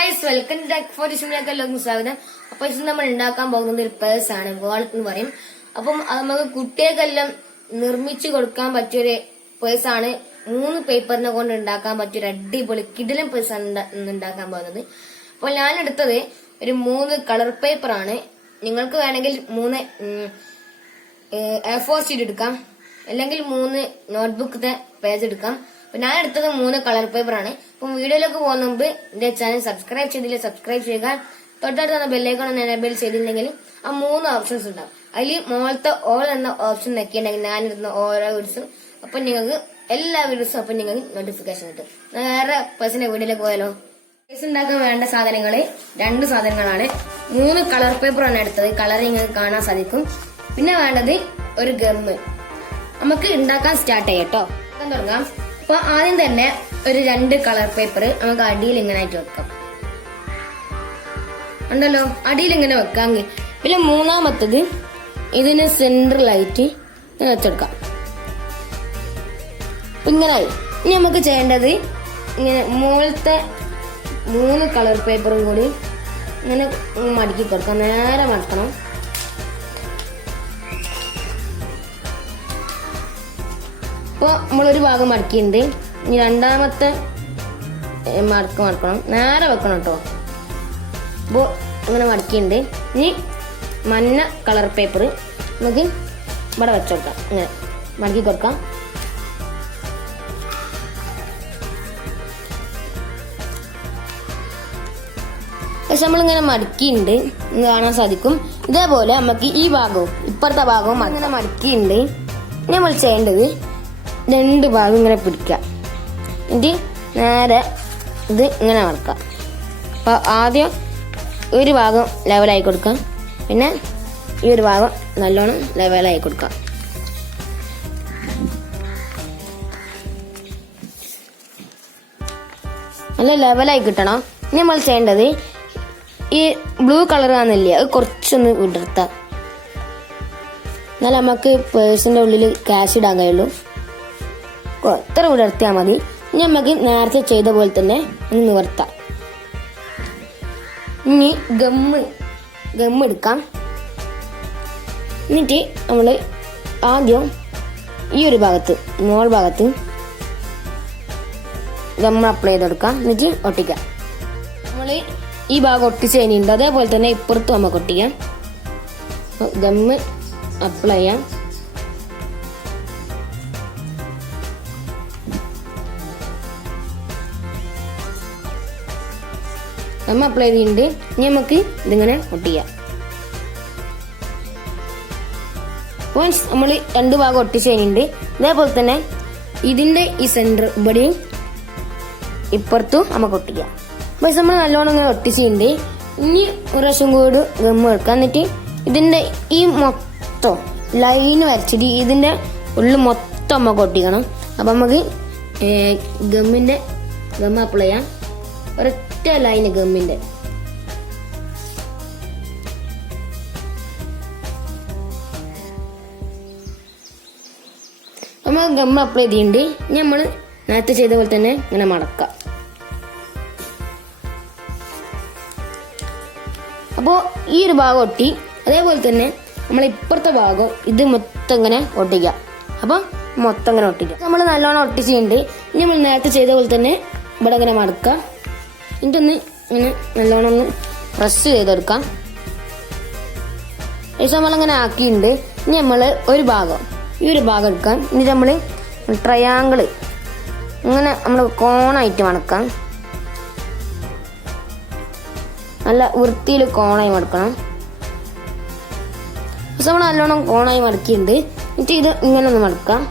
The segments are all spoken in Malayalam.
Guys welcome to tech for ഡിസ്മിലേക്ക് എല്ലാവർക്കും സ്വാഗതം. അപ്പൊ ഇത് നമ്മൾ ഉണ്ടാക്കാൻ പോകുന്നത് ഒരു പേഴ്സ് ആണ്, വാളറ്റ് എന്ന് പറയും. അപ്പം അത് നമുക്ക് കുട്ടികൾക്കെല്ലാം നിർമ്മിച്ചു കൊടുക്കാൻ പറ്റിയൊരു പേഴ്സ് ആണ്. 3 പേപ്പറിനെ കൊണ്ട് ഉണ്ടാക്കാൻ പറ്റിയൊരു അടിപൊളി കിടിലൻ പേഴ്സ് ആണ് ഉണ്ടാക്കാൻ പോകുന്നത്. അപ്പോൾ ഞാൻ എടുത്തത് ഒരു 3 കളർ പേപ്പർ ആണ്. നിങ്ങൾക്ക് വേണമെങ്കിൽ 3 A4 ഷീറ്റ് എടുക്കാം, അല്ലെങ്കിൽ 3 നോട്ട്ബുക്കിന്റെ പേജ് എടുക്കാം. അപ്പൊ ഞാൻ എടുത്തത് 3 കളർ പേപ്പർ ആണ്. അപ്പം വീഡിയോയിലേക്ക് പോകുന്ന മുമ്പ് എന്റെ ചാനൽ സബ്സ്ക്രൈബ് ചെയ്തില്ല സബ്സ്ക്രൈബ് ചെയ്യുക. തൊട്ടടുത്ത് ബെല്ലൈക്കൺ ഒന്ന് എനേബിൾ ചെയ്തിട്ടുണ്ടെങ്കിൽ ആ 3 ഓപ്ഷൻസ് ഉണ്ടാവും. അതിൽ മുകളിലത്തെ ഓൾ എന്ന ഓപ്ഷൻ നോക്കിയിട്ടുണ്ടെങ്കിൽ ഞാനിരുന്ന ഓരോ വീഡിയോസും അപ്പൊ നിങ്ങൾക്ക് എല്ലാ വീഡിയോസും അപ്പൊ നിങ്ങൾക്ക് നോട്ടിഫിക്കേഷൻ കിട്ടും. വേറെ പേഴ്സന്റെ വീഡിയോയിലേക്ക് പോയാലോ. പേഴ്സ് ഉണ്ടാക്കാൻ വേണ്ട സാധനങ്ങള് 2 സാധനങ്ങളാണ്. 3 കളർ പേപ്പർ ആണ് എടുത്തത്. കളർ നിങ്ങൾക്ക് കാണാൻ സാധിക്കും. പിന്നെ വേണ്ടത് ഒരു ഗമ്മ്. നമുക്ക് ഉണ്ടാക്കാൻ സ്റ്റാർട്ട് ചെയ്യാം കേട്ടോ. തുടങ്ങാം. അപ്പൊ ആദ്യം തന്നെ ഒരു 2 കളർ പേപ്പർ നമുക്ക് അടിയിൽ ഇങ്ങനെ ആയിട്ട് വെക്കാം. ഉണ്ടല്ലോ, അടിയിൽ ഇങ്ങനെ വെക്കാം. പിന്നെ മൂന്നാമത്തത് ഇതിന് സെന്ററിലായിട്ട് ഇങ്ങനെ വെച്ചെടുക്കാം. ഇങ്ങനെ ഇനി നമുക്ക് ചെയ്യേണ്ടത് ഇങ്ങനെ മുകളിലത്തെ 3 കളർ പേപ്പറും കൂടി ഇങ്ങനെ മടക്കി കൊടുക്കാം. നേരെ മടക്കണം. ഇപ്പൊ നമ്മളൊരു ഭാഗം മടക്കിയിട്ടുണ്ട്. ഇനി രണ്ടാമത്തെ മടക്കണം. നേരെ വെക്കണം കേട്ടോ. അപ്പോ ഇങ്ങനെ മടക്കിയിട്ടുണ്ട്. ഇനി മഞ്ഞ കളർ പേപ്പർ നമുക്ക് ഇവിടെ വെച്ചോക്കാം. ഇങ്ങനെ മടക്കി കൊടുക്കാം. പക്ഷെ നമ്മളിങ്ങനെ മടക്കിയിട്ടുണ്ട്, കാണാൻ സാധിക്കും. ഇതേപോലെ നമുക്ക് ഈ ഭാഗവും ഇപ്പുറത്തെ ഭാഗവും അങ്ങനെ മടക്കിയിട്ടുണ്ട്. ഇനി നമ്മൾ ചെയ്യേണ്ടത് 2 ഭാഗം ഇങ്ങനെ പിടിക്കാം. എന്നിട്ട് നേരെ ഇത് ഇങ്ങനെ മടക്കാം. അപ്പൊ ആദ്യം ഒരു ഭാഗം ലെവലായി കൊടുക്കാം. പിന്നെ ഈ ഒരു ഭാഗം നല്ലോണം ലെവലായി കൊടുക്കാം. നല്ല ലെവലായി കിട്ടണം. ഇനി നമ്മൾ ചെയ്യേണ്ടത് ഈ ബ്ലൂ കളർ ആണെന്നില്ലേ, അത് കുറച്ചൊന്ന് വിടർത്താം. എന്നാൽ നമുക്ക് പേഴ്സിന്റെ ഉള്ളിൽ ക്യാഷ് ഇടാൻ കഴിയുള്ളൂ. എത്ര വിടർത്തിയാൽ മതി. ഇനി നമുക്ക് നേരത്തെ ചെയ്ത പോലെ തന്നെ ഒന്ന് നിവർത്താം. ഇനി ഗമ്മ് എടുക്കാം. എന്നിട്ട് നമ്മള് ആദ്യം ഈ ഒരു ഭാഗത്ത് മോൾ ഭാഗത്ത് ഗമ്മ് അപ്ലൈ ചെയ്തെടുക്കാം. എന്നിട്ട് ഒട്ടിക്കാം. നമ്മള് ഈ ഭാഗം ഒട്ടിച്ച് കഴിഞ്ഞിട്ടുണ്ട്. അതേപോലെ തന്നെ ഇപ്പുറത്തും നമുക്ക് ഒട്ടിക്കാം. ഗമ്മ് അപ്ലൈ ചെയ്യാം. നമ്മൾ അപ്ലൈ ചെയ്തിട്ടുണ്ട്. ഇനി നമുക്ക് ഇതിങ്ങനെ ഒട്ടിക്കാം. വൺസ് നമ്മൾ 2 ഭാഗം ഒട്ടിച്ച് കഴിഞ്ഞിട്ടുണ്ട്. ഇതേപോലെ തന്നെ ഇതിന്റെ ഈ സെന്റർ ഇവിടെയും ഇപ്പുറത്തും നമുക്ക് ഒട്ടിക്കാം. പക്ഷെ നമ്മൾ നല്ലോണം ഇങ്ങനെ ഒട്ടിച്ചിട്ടുണ്ട്. ഇനി ഒരു പ്രാവശ്യം കൂടി ഗമ്മ് എടുക്കാം. എന്നിട്ട് ഇതിന്റെ ഈ മൊത്തം ലൈന് വരച്ചിട്ട് ഇതിന്റെ ഉള്ളിൽ മൊത്തം നമുക്ക് ഒട്ടിക്കണം. അപ്പൊ നമുക്ക് ഗമ്മ് അപ്ലൈ ചെയ്യാം. ഒരൊറ്റ ലൈന് ഗമ്മിന്റെ. നമ്മൾ ഗമ്മ് അപ്ലൈ ചെയ്തിട്ടുണ്ട്. നമ്മൾ നേരത്തെ ചെയ്ത പോലെ തന്നെ ഇങ്ങനെ മടക്കാം. അപ്പോ ഈ ഒരു ഭാഗം ഒട്ടി. അതേപോലെ തന്നെ നമ്മൾ ഇപ്പുറത്തെ ഭാഗം ഇത് മൊത്തം ഇങ്ങനെ ഒട്ടിക്കാം. അപ്പൊ മൊത്തം ഇങ്ങനെ ഒട്ടിക്കാം. നമ്മൾ നല്ലോണം ഒട്ടിച്ചിട്ടുണ്ട്. ഇനി നമ്മൾ നേരത്തെ ചെയ്ത പോലെ തന്നെ ഇവിടെ ഇങ്ങനെ മടക്കാം. എന്നിട്ടൊന്ന് ഇങ്ങനെ നല്ലോണം ഒന്ന് പ്രസ് ചെയ്തെടുക്കാം. ഏകദേശം നമ്മളങ്ങനെ ആക്കിയിട്ടുണ്ട്. ഇനി നമ്മൾ ഈ ഒരു ഭാഗം എടുക്കാം. എന്നിട്ട് നമ്മൾ ട്രയാങ്കിള് ഇങ്ങനെ നമ്മൾ കോണായിട്ട് മടക്കാം. നല്ല വൃത്തിയിൽ കോണായി മടക്കണം. പക്ഷെ നമ്മൾ നല്ലോണം കോണായി മടക്കിയിട്ടുണ്ട്. എന്നിട്ട് ഇത് ഇങ്ങനെ ഒന്ന് മടക്കാം.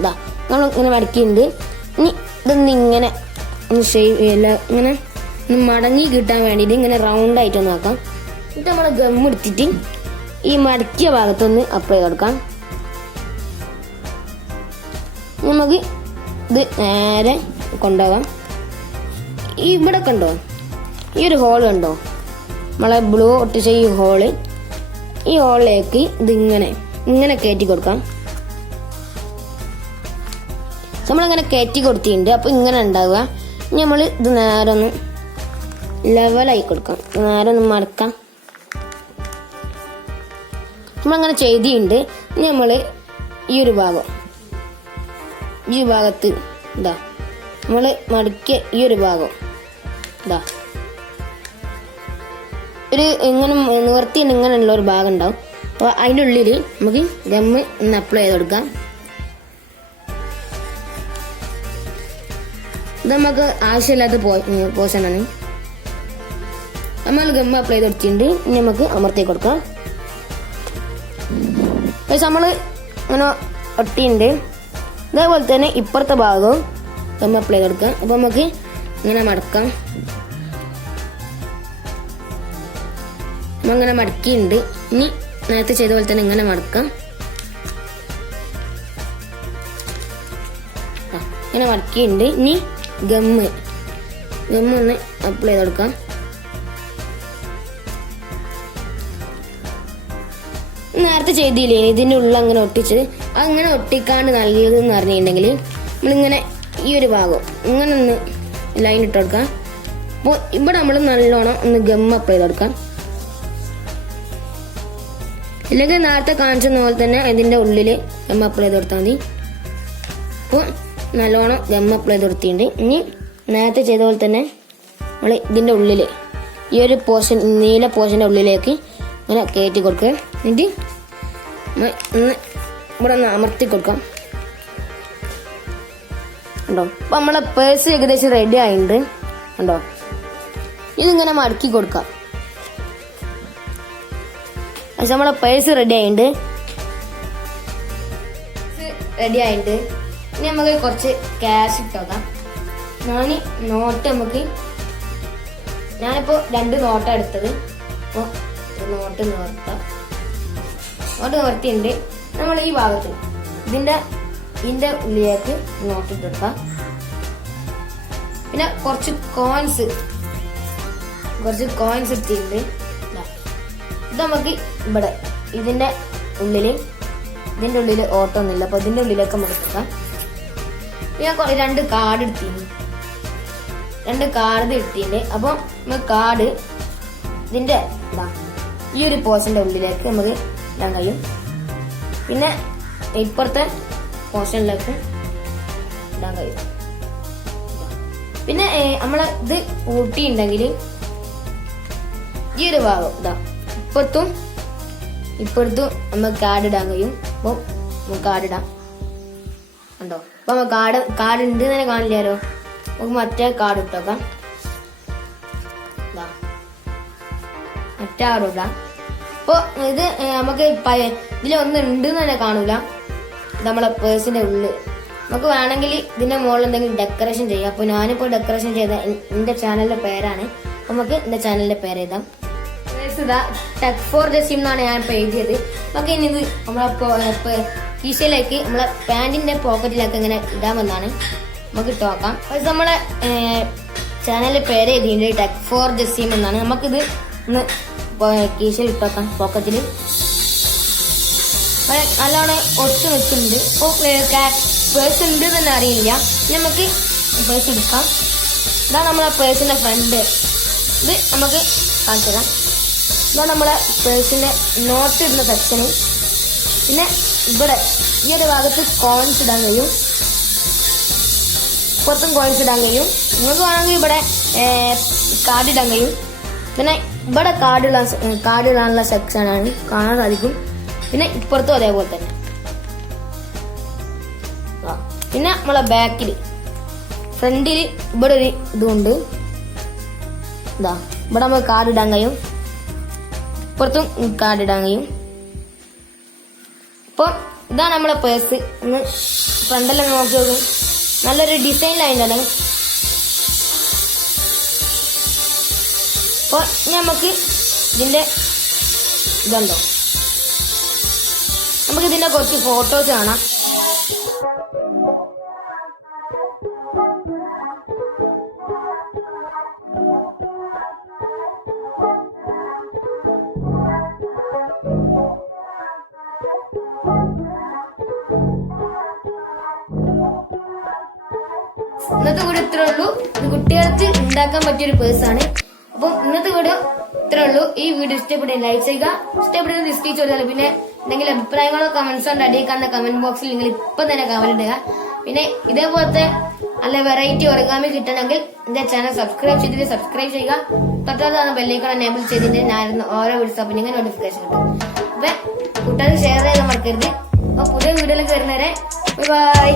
ഇതാ നമ്മൾ ഇങ്ങനെ മടക്കിയിട്ടുണ്ട്. ഇനി ഇതൊന്ന് ഇങ്ങനെ ഒന്ന് ഇങ്ങനെ ഒന്ന് മടങ്ങി കിട്ടാൻ വേണ്ടിയിട്ട് ഇങ്ങനെ റൗണ്ട് ആയിട്ടൊന്ന് ആക്കാം. എന്നിട്ട് നമ്മൾ ഗമ്മ് എടുത്തിട്ട് ഈ മടക്കിയ ഭാഗത്തൊന്ന് അപ്ലൈ ചെയ്ത് കൊടുക്കാം. നമുക്ക് ഇത് നേരെ കൊണ്ടുപോകാം. ഇവിടെ കണ്ടോ, ഈ ഒരു ഹോൾ കണ്ടോ, നമ്മളെ ബ്ലൂ ഒട്ടിച്ച ഈ ഹോളിലേക്ക് ഇത് ഇങ്ങനെ കയറ്റി കൊടുക്കാം. നമ്മളിങ്ങനെ കയറ്റി കൊടുത്തിട്ടുണ്ട്. അപ്പൊ ഇങ്ങനെ ഉണ്ടാവുക. നമ്മൾ ഇത് നേരെ ഒന്ന് ലെവലായി കൊടുക്കാം. നേരെ ഒന്ന് മടക്കാം. നമ്മളങ്ങനെ ചെയ്തിട്ടുണ്ട്. നമ്മൾ ഈ ഒരു ഭാഗത്ത് ഇതാ നമ്മൾ മടക്കിയ ഈ ഒരു ഭാഗം ഇതാ ഒരു ഇങ്ങനെ നിവർത്തി ഇങ്ങനെയുള്ള ഒരു ഭാഗം ഉണ്ടാവും. അപ്പോൾ അതിൻ്റെ ഉള്ളിൽ നമുക്ക് ഗമ്മ് ഒന്ന് അപ്ലൈ ചെയ്ത് കൊടുക്കാം. ഇത് നമുക്ക് ആവശ്യമില്ലാത്ത പോർഷനാണ്. നമ്മൾ ഗമ്മ് അപ്ലൈ ചെയ്ത് കൊടുത്തിട്ടുണ്ട്. ഇനി നമുക്ക് അമർത്തി കൊടുക്കാം. പക്ഷെ നമ്മൾ അങ്ങനെ ഒട്ടിയുണ്ട്. അതേപോലെ തന്നെ ഇപ്പുറത്തെ ഭാഗവും ഗമ്മ് അപ്ലൈ ചെയ്ത് കൊടുക്കാം. അപ്പോൾ നമുക്ക് ഇങ്ങനെ മടക്കാം. അങ്ങനെ മടക്കിയിട്ടുണ്ട്. ഇനി നേരത്തെ ചെയ്ത പോലെ തന്നെ ഇങ്ങനെ മടക്കാം. ഇങ്ങനെ മടക്കിയിട്ടുണ്ട്. ഇനി ഗമ്മ് ഒന്ന് അപ്ലൈ ചെയ്ത് കൊടുക്കാം. നേരത്തെ ചെയ്തില്ലേ ഇതിൻ്റെ ഉള്ളിൽ അങ്ങനെ ഒട്ടിച്ചത്, അങ്ങനെ ഒട്ടിക്കാണ്ട് നൽകിയതെന്ന് പറഞ്ഞിട്ടുണ്ടെങ്കിൽ നമ്മളിങ്ങനെ ഈ ഒരു ഭാഗം ഇങ്ങനെ ഒന്ന് ലൈൻ ഇട്ട് കൊടുക്കാം. അപ്പോൾ ഇവിടെ നമ്മൾ നല്ലോണം ഒന്ന് ഗമ്മ് അപ്ലൈ ചെയ്ത് കൊടുക്കാം. ഇല്ലെങ്കിൽ നേരത്തെ കാണിച്ചെന്ന പോലെ തന്നെ ഇതിൻ്റെ ഉള്ളിൽ ഗമ്മ് അപ്ലൈ ചെയ്ത് കൊടുത്താൽ മതി. അപ്പോൾ നല്ലോണം ഗമ്മ് അപ്ലൈ ചെയ്ത് കൊടുത്തിട്ടുണ്ട്. ഇനി നേരത്തെ ചെയ്ത പോലെ തന്നെ നമ്മൾ ഇതിൻ്റെ ഉള്ളിൽ ഈ ഒരു പോർഷൻ നീല പോർഷൻ്റെ ഉള്ളിലേക്ക് ഇങ്ങനെ കയറ്റി കൊടുക്കുക. എന്നിട്ട് ഒന്ന് ഇവിടെ ഒന്ന് അമർത്തി കൊടുക്കാം. ഉണ്ടോ? അപ്പം നമ്മളെ പേഴ്സ് ഏകദേശം റെഡി ആയിട്ടുണ്ട്. ഉണ്ടോ? ഇതിങ്ങനെ മടക്കി കൊടുക്കാം. പക്ഷെ നമ്മളെ പേഴ്സ് റെഡി ആയിട്ടുണ്ട്. ഇനി നമുക്ക് കുറച്ച് ക്യാഷ് ഇട്ടോക്കാം. ഞാനിപ്പോൾ 2 നോട്ടാണ് എടുത്തത്. അപ്പോൾ നോട്ട് നിവർത്തിയുണ്ട്. നമ്മൾ ഈ ഭാഗത്ത് ഇതിന്റെ ഉള്ളിലേക്ക് നോട്ട് ഇട്ടെടുക്കാം. പിന്നെ കുറച്ച് കോയിൻസ് എടുത്തിട്ടുണ്ട്. ഇത് നമുക്ക് ഇവിടെ ഇതിന്റെ ഉള്ളിൽ ഓട്ടമൊന്നുമില്ല. അപ്പൊ ഇതിന്റെ ഉള്ളിലേക്ക് നമുക്ക് എടുക്കാം. ഞാൻ 2 കാർഡ് എടുത്തിട്ടുണ്ട്. 2 കാർഡ് ഇട്ടിട്ടുണ്ട്. അപ്പൊ നമ്മൾ കാർഡ് ഇതിന്റെ ഈ ഒരു പോർഷന്റെ ഉള്ളിലേക്ക് നമുക്ക് ഇടാൻ കഴിയും. പിന്നെ ഇപ്പുറത്തെ പോർഷനിലേക്ക് ഇടാൻ കഴിയും. പിന്നെ നമ്മളെ ഇത് ഊട്ടിയുണ്ടെങ്കിൽ ഈ ഒരു ഭാഗം ഇപ്പുറത്തും നമുക്ക് കാർഡ് ഇടാൻ കഴിയും. അപ്പോൾ നമുക്ക് കാർഡ് ഇടാം. ഉണ്ടോ? അപ്പൊ നമുക്ക് കാർഡ് ഉണ്ട് തന്നെ കാണില്ലാലോ. നമുക്ക് മറ്റേ കാർഡ് ഇട്ടോക്കാം. മറ്റേ കാർഡ് ഇടാം. അപ്പോൾ ഇത് നമുക്ക് ഇതിലൊന്നും ഉണ്ട് തന്നെ കാണൂല. നമ്മളെ പേഴ്സിന്റെ ഉള്ളിൽ നമുക്ക് വേണമെങ്കിൽ ഇതിന്റെ മുകളിൽ എന്തെങ്കിലും ഡെക്കറേഷൻ ചെയ്യാം. അപ്പോൾ ഞാനിപ്പോൾ ഡെക്കറേഷൻ ചെയ്ത എന്റെ ചാനലിന്റെ പേരാണ്. നമുക്ക് എന്റെ ചാനലിന്റെ പേര് എഴുതാം. ടെക് ഫോർ ജസീം എന്നാണ് ഞാൻ ഇപ്പോൾ എഴുതിയത്. നമുക്ക് ഇനി ഇത് നമ്മളെ കീശയിലേക്ക് നമ്മളെ പാന്റിന്റെ പോക്കറ്റിലേക്ക് ഇങ്ങനെ ഇടാമെന്നാണ്. നമുക്ക് ഇട്ട് നോക്കാം. പക്ഷെ നമ്മളെ ചാനലിന്റെ പേര് എഴുതിയിട്ടുണ്ട് ടെക് ഫോർ ജസീം എന്നാണ്. നമുക്കിത് ഒന്ന് കീശയിൽ ഇട്ട് നോക്കാം. പോക്കറ്റിൽ നല്ലോണം ഒത്തു നിൽക്കുന്നുണ്ട്. ഇപ്പോൾ പേഴ്സ് ഉണ്ട് തന്നെ അറിയില്ല. നമുക്ക് പേഴ്സ് എടുക്കാം. ഇതാണ് നമ്മളെ പേഴ്സിന്റെ ഫ്രണ്ട്. ഇത് നമുക്ക് കാണിച്ചു തരാം. ഇതാണ് നമ്മളെ പേഴ്സിന്റെ നോട്ട് ഇടുന്ന സെക്ഷന്. പിന്നെ ഇവിടെ ഈ ഒരു ഭാഗത്ത് കോയിൻസ് ഇടാൻ കഴിയും. പുറത്തും കോയിൻസ് ഇടാൻ കഴിയും. നിങ്ങൾക്ക് വേണമെങ്കിൽ ഇവിടെ കാർഡ് ഇടാൻ കഴിയും. പിന്നെ ഇവിടെ കാർഡ് ഇടാനുള്ള സെക്ഷനാണ് കാണാൻ സാധിക്കും. പിന്നെ ഇപ്പുറത്തും അതേപോലെ തന്നെ. പിന്നെ നമ്മളെ ബാക്കിൽ ഫ്രണ്ടിൽ ഇവിടെ ഒരു ഇതുണ്ട്. ഇവിടെ നമുക്ക് കാർഡ് ഇടാൻ കഴിയും. പുറത്തും കാർഡ് ഇടാൻ കഴിയും. അപ്പോൾ ഇതാണ് നമ്മളെ പേഴ്സ്. ഒന്ന് ഫ്രണ്ടെല്ലാം നോക്കി നോക്കും. നല്ലൊരു ഡിസൈനിലായിട്ടാണ്. അപ്പോൾ നമുക്ക് ഇതിന്റെ ഇതുണ്ടോ, നമുക്ക് ഇതിന്റെ കുറച്ച് ഫോട്ടോസ് കാണാം. ഇന്നത്തെ വീഡിയോ ഇത്രേ ഉള്ളൂ. ഇത് കുട്ടികൾക്ക് ഉണ്ടാക്കാൻ പറ്റിയൊരു പേഴ്സാണ്. അപ്പം ഇന്നത്തെ വീഡിയോ ഇത്രേ ഉള്ളൂ. ഈ വീഡിയോ ഇഷ്ടപ്പെട്ടെങ്കിൽ ലൈക്ക് ചെയ്യുക, ഇഷ്ടപ്പെട്ടത് ഡിസ്ലൈക്ക് ചെയ്താൽ. പിന്നെ എന്തെങ്കിലും അഭിപ്രായങ്ങളോ കമന്റ്സോ അടിയിക്കാന്ന കമന്റ് ബോക്സിൽ നിങ്ങൾ ഇപ്പൊ തന്നെ കമന്റ് ഇടുക. പിന്നെ ഇതേപോലത്തെ നല്ല വെറൈറ്റി ഒറിഗാമി കിട്ടണമെങ്കിൽ എന്റെ ചാനൽ സബ്സ്ക്രൈബ് ചെയ്തിട്ട് സബ്സ്ക്രൈബ് ചെയ്യുക. തൊട്ടടുത്താണ് ബെല്ലൈക്കൺ എനേബിൾ ചെയ്തിട്ട് ഞാൻ ഓരോ വീഡിയോസ് അപ്പൊ നിങ്ങൾ നോട്ടിഫിക്കേഷൻ കിട്ടും. അപ്പൊ കൂട്ടുകാർക്ക് ഷെയർ ചെയ്യാൻ മറക്കരുത്. അപ്പൊ പുതിയ വീഡിയോയിലേക്ക് വരുന്നവരെ ബൈ.